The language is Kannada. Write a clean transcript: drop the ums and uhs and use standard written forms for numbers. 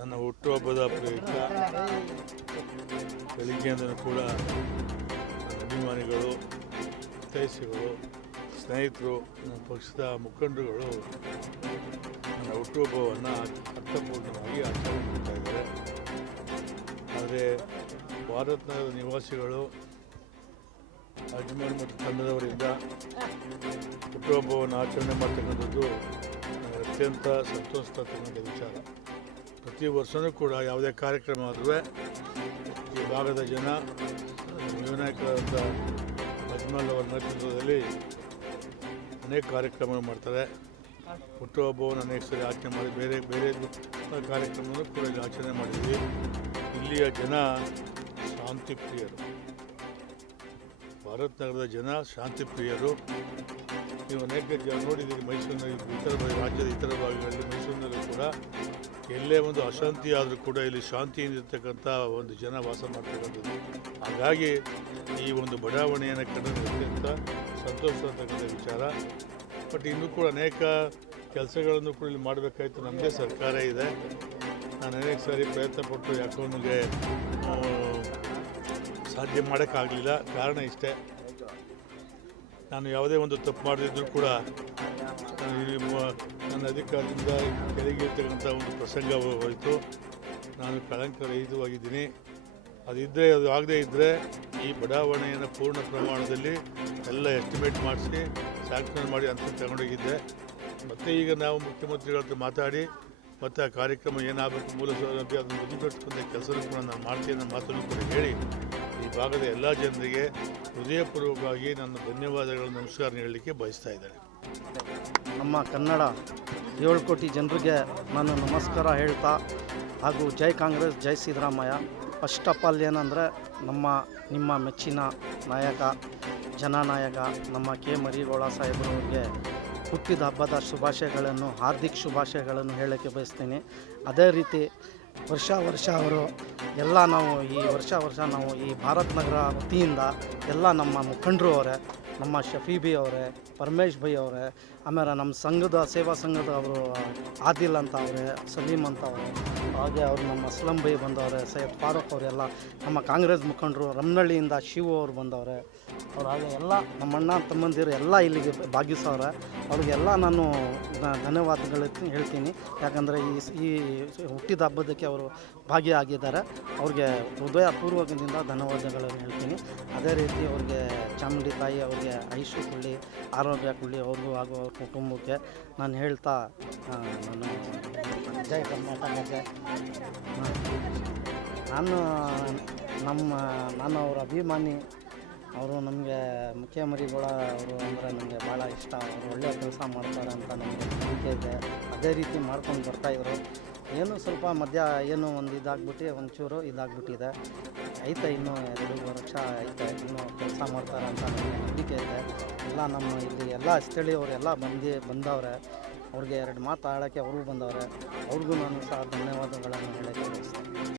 ನನ್ನ ಹುಟ್ಟುಹಬ್ಬದ ಪ್ರಯುಕ್ತ ಬೆಳಿಗ್ಗೆಯಿಂದಲೂ ಕೂಡ ನನ್ನ ಅಭಿಮಾನಿಗಳು, ಹಿತೈಷಿಗಳು, ಸ್ನೇಹಿತರು, ನನ್ನ ಪಕ್ಷದ ಮುಖಂಡರುಗಳು ನನ್ನ ಹುಟ್ಟುಹಬ್ಬವನ್ನು ಅರ್ಥಪೂರ್ಣವಾಗಿ ಆಚರಣೆ ಮಾಡ್ತಾ ಇದ್ದಾರೆ. ಆದರೆ ಭಾರತ ನಗರದ ನಿವಾಸಿಗಳು ಅಜ್ಮಲ್ ಮತ್ತು ತಂಡದವರಿಂದ ಹುಟ್ಟುಹಬ್ಬವನ್ನು ಆಚರಣೆ ಮಾಡ್ತಕ್ಕಂಥದ್ದು ನನಗೆ ಅತ್ಯಂತ ಸಂತೋಷ ತರ್ತಕ್ಕಂಥ ವಿಚಾರ. ಪ್ರತಿ ವರ್ಷವೂ ಕೂಡ ಯಾವುದೇ ಕಾರ್ಯಕ್ರಮ ಆದರೂ ಈ ಭಾಗದ ಜನ ಯುವನಾಯಕರಾದಂಥ ಅಜ್ಮಲ್ ಅವರ ನೇತೃತ್ವದಲ್ಲಿ ಅನೇಕ ಕಾರ್ಯಕ್ರಮಗಳು ಮಾಡ್ತಾರೆ. ಹುಟ್ಟುಹಬ್ಬವನ್ನು ಅನೇಕ ಸರಿ ಆಚರಣೆ ಮಾಡಿ ಬೇರೆ ಕಾರ್ಯಕ್ರಮವನ್ನು ಕೂಡ ಇಲ್ಲಿ ಆಚರಣೆ ಮಾಡಿದ್ವಿ. ಇಲ್ಲಿಯ ಜನ ಶಾಂತಿ ಪ್ರಿಯರು, ಭಾರತ ನಗರದ ಜನ ಶಾಂತಿ ಪ್ರಿಯರು. ನೀವು ಅನೇಕ ಜನ ನೋಡಿದ್ದೀರಿ, ಮೈಸೂರಿನಲ್ಲಿ ರಾಜ್ಯದ ಇತರ ಭಾಗಗಳಲ್ಲಿ ಮೈಸೂರಿನಲ್ಲೂ ಕೂಡ ಎಲ್ಲೇ ಒಂದು ಅಶಾಂತಿ ಆದರೂ ಕೂಡ ಇಲ್ಲಿ ಶಾಂತಿಯಿಂದಿರ್ತಕ್ಕಂಥ ಒಂದು ಜನ ವಾಸ ಮಾಡ್ತಕ್ಕಂಥದ್ದು. ಹಾಗಾಗಿ ಈ ಒಂದು ಬಡಾವಣೆಯನ್ನು ಕಂಡು ಅತ್ಯಂತ ಸಂತೋಷ ಅಂತಕ್ಕಂಥ ವಿಚಾರ. ಬಟ್ ಇನ್ನೂ ಕೂಡ ಅನೇಕ ಕೆಲಸಗಳನ್ನು ಕೂಡ ಇಲ್ಲಿ ಮಾಡಬೇಕಾಯ್ತು. ನಮ್ಮದೇ ಸರ್ಕಾರ ಇದೆ. ನಾನು ಅನೇಕ ಸಾರಿ ಪ್ರಯತ್ನಪಟ್ಟು ಯಾಕೋ ನನಗೆ ಸಾಧ್ಯ ಮಾಡೋಕ್ಕಾಗಲಿಲ್ಲ. ಕಾರಣ ಇಷ್ಟೇ, ನಾನು ಯಾವುದೇ ಒಂದು ತಪ್ಪು ಮಾಡದಿದ್ದರೂ ಕೂಡ ನನ್ನ ಅಧಿಕಾರದಿಂದ ಕೆಳಗಿರ್ತಕ್ಕಂಥ ಒಂದು ಪ್ರಸಂಗ ಹೋಯಿತು. ನಾನು ಕಳಂಕರಹಿತವಾಗಿದ್ದೀನಿ. ಅದು ಆಗದೇ ಇದ್ದರೆ ಈ ಬಡಾವಣೆಯನ್ನು ಪೂರ್ಣ ಪ್ರಮಾಣದಲ್ಲಿ ಎಲ್ಲ ಎಸ್ಟಿಮೇಟ್ ಮಾಡಿಸಿ ಸ್ಯಾಂಕ್ಷನ್ ಮಾಡಿ ಅಂತ ತಗೊಂಡೋಗಿದ್ದೆ. ಮತ್ತು ಈಗ ನಾವು ಮುಖ್ಯಮಂತ್ರಿಗಳ ಹತ್ರ ಮಾತಾಡಿ ಮತ್ತು ಆ ಕಾರ್ಯಕ್ರಮ ಏನಾಗಬೇಕು, ಮೂಲ ಸೌಲಭ್ಯ ಅದನ್ನು ಮುಂದುವರಿಸಿಕೊಂಡ ಕೆಲಸನೂ ಕೂಡ ನಾನು ಮಾಡ್ತೀನಿ ಅನ್ನೋ ಮಾತನ್ನು ಕೂಡ ಹೇಳಿ ಈ ಭಾಗದ ಎಲ್ಲ ಜನರಿಗೆ ಹೃದಯಪೂರ್ವಕವಾಗಿ ನನ್ನ ಧನ್ಯವಾದಗಳು, ನಮಸ್ಕಾರ ಹೇಳಲಿಕ್ಕೆ ಬಯಸ್ತಾ ಇದ್ದಾರೆ. ನಮ್ಮ ಕನ್ನಡ 7 ಕೋಟಿ ಜನರಿಗೆ ನಾನು ನಮಸ್ಕಾರ ಹೇಳ್ತಾ, ಹಾಗೂ ಜೈ ಕಾಂಗ್ರೆಸ್, ಜೈ ಸಿದ್ದರಾಮಯ್ಯ. ಫಸ್ಟ್ ಆಫ್ ಆಲ್ ಏನಂದರೆ ನಿಮ್ಮ ಮೆಚ್ಚಿನ ನಾಯಕ, ಜನನಾಯಕ ನಮ್ಮ ಕೆ ಮರಿಗೌಡ ಸಾಹೇಬರವರಿಗೆ ಹುಟ್ಟಿದ ಹಬ್ಬದ ಶುಭಾಶಯಗಳನ್ನು, ಹಾರ್ದಿಕ ಶುಭಾಶಯಗಳನ್ನು ಹೇಳೋಕ್ಕೆ ಬಯಸ್ತೀನಿ. ಅದೇ ರೀತಿ ವರ್ಷ ಅವರು ಎಲ್ಲ ನಾವು ಈ ಭಾರತ ನಗರ ವತಿಯಿಂದ ಎಲ್ಲ ನಮ್ಮ ಮುಖಂಡರು ಅವರೇ, ನಮ್ಮ ಶಫೀಬಿ ಅವರೇ, ಪರಮೇಶ್ ಭೈ ಅವರೇ, ಆಮೇಲೆ ನಮ್ಮ ಸಂಘದ ಸೇವಾ ಸಂಘದ ಅವರು ಆದಿಲ್ ಅಂತ ಅವರೇ, ಸಲೀಮ್ ಅಂತ ಅವರೇ, ಹಾಗೆ ಅವರು ನಮ್ಮ ಅಸ್ಲಂ ಬೈ ಬಂದವ್ರೆ, ಸೈಯದ್ ಫಾರೂಕ್ ಅವರೆಲ್ಲ ನಮ್ಮ ಕಾಂಗ್ರೆಸ್ ಮುಖಂಡರು, ರಮ್ನಳ್ಳಿಯಿಂದ ಶಿವು ಅವರು ಬಂದವ್ರೆ. ಅವ್ರು ಹಾಗೆ ಎಲ್ಲ ನಮ್ಮ ಅಣ್ಣ ತಮ್ಮಂದಿರು ಎಲ್ಲ ಇಲ್ಲಿಗೆ ಭಾಗಿಸವ್ರೆ. ಅವ್ರಿಗೆಲ್ಲ ನಾನು ಧನ್ಯವಾದಗಳು ಹೇಳ್ತೀನಿ. ಯಾಕಂದರೆ ಈ ಹುಟ್ಟಿದ ಹಬ್ಬದಕ್ಕೆ ಅವರು ಭಾಗಿಯಾಗಿದ್ದಾರೆ. ಅವ್ರಿಗೆ ಹೃದಯಪೂರ್ವಕದಿಂದ ಧನ್ಯವಾದಗಳನ್ನು ಹೇಳ್ತೀನಿ. ಅದೇ ರೀತಿ ಅವ್ರಿಗೆ ಚಾಮುಂಡಿ ತಾಯಿ ಅವ್ರಿಗೆ ಆಯುಷ್ಯ ಕೊಡಲಿ, ಆರೋಗ್ಯ ಕೊಡಲಿ, ಅವ್ರಿಗೂ ಹಾಗೂ ಅವ್ರ ಕುಟುಂಬಕ್ಕೆ ನಾನು ಹೇಳ್ತಾ ನಾನು ಜೈ ಕರ್ನಾಟಕ ಜೈ. ನಾನು ಅವರ ಅಭಿಮಾನಿ. ಅವರು ನಮಗೆ ಮುಖ್ಯಮರಿಗಳ ಅವರು ಅಂದರೆ ನನಗೆ ಭಾಳ ಇಷ್ಟ. ಅವರು ಒಳ್ಳೆಯ ಕೆಲಸ ಮಾಡ್ತಾರೆ ಅಂತ ನಮಗೆ ನಂಬಿಕೆ ಇದೆ. ಅದೇ ರೀತಿ ಮಾಡ್ಕೊಂಡು ಬರ್ತಾಯಿದ್ರು. ಏನು ಸ್ವಲ್ಪ ಏನು ಒಂದು ಒಂಚೂರು ಇದಾಗ್ಬಿಟ್ಟಿದೆ. ಐತೆ ಇನ್ನೂ 2 ವರ್ಷ ಐತೆ, ಇನ್ನೂ ಕೆಲಸ ಮಾಡ್ತಾರೆ ಅಂತ ನನಗೆ ನಂಬಿಕೆ ಇದೆ. ಎಲ್ಲ ನಮ್ಮ ಇಲ್ಲಿ ಎಲ್ಲ ಸ್ಥಳೀಯವರು ಬಂದವ್ರೆ. ಅವ್ರಿಗೆ 2 ಮಾತು ಆಡೋಕ್ಕೆ ಅವ್ರಿಗೂ ಬಂದವ್ರೆ. ಅವ್ರಿಗೂ ನಾನು ಸಹ ಧನ್ಯವಾದಗಳನ್ನು ಹೇಳೋಕ್ಕೆ ಬಯಸ್ತೇನೆ.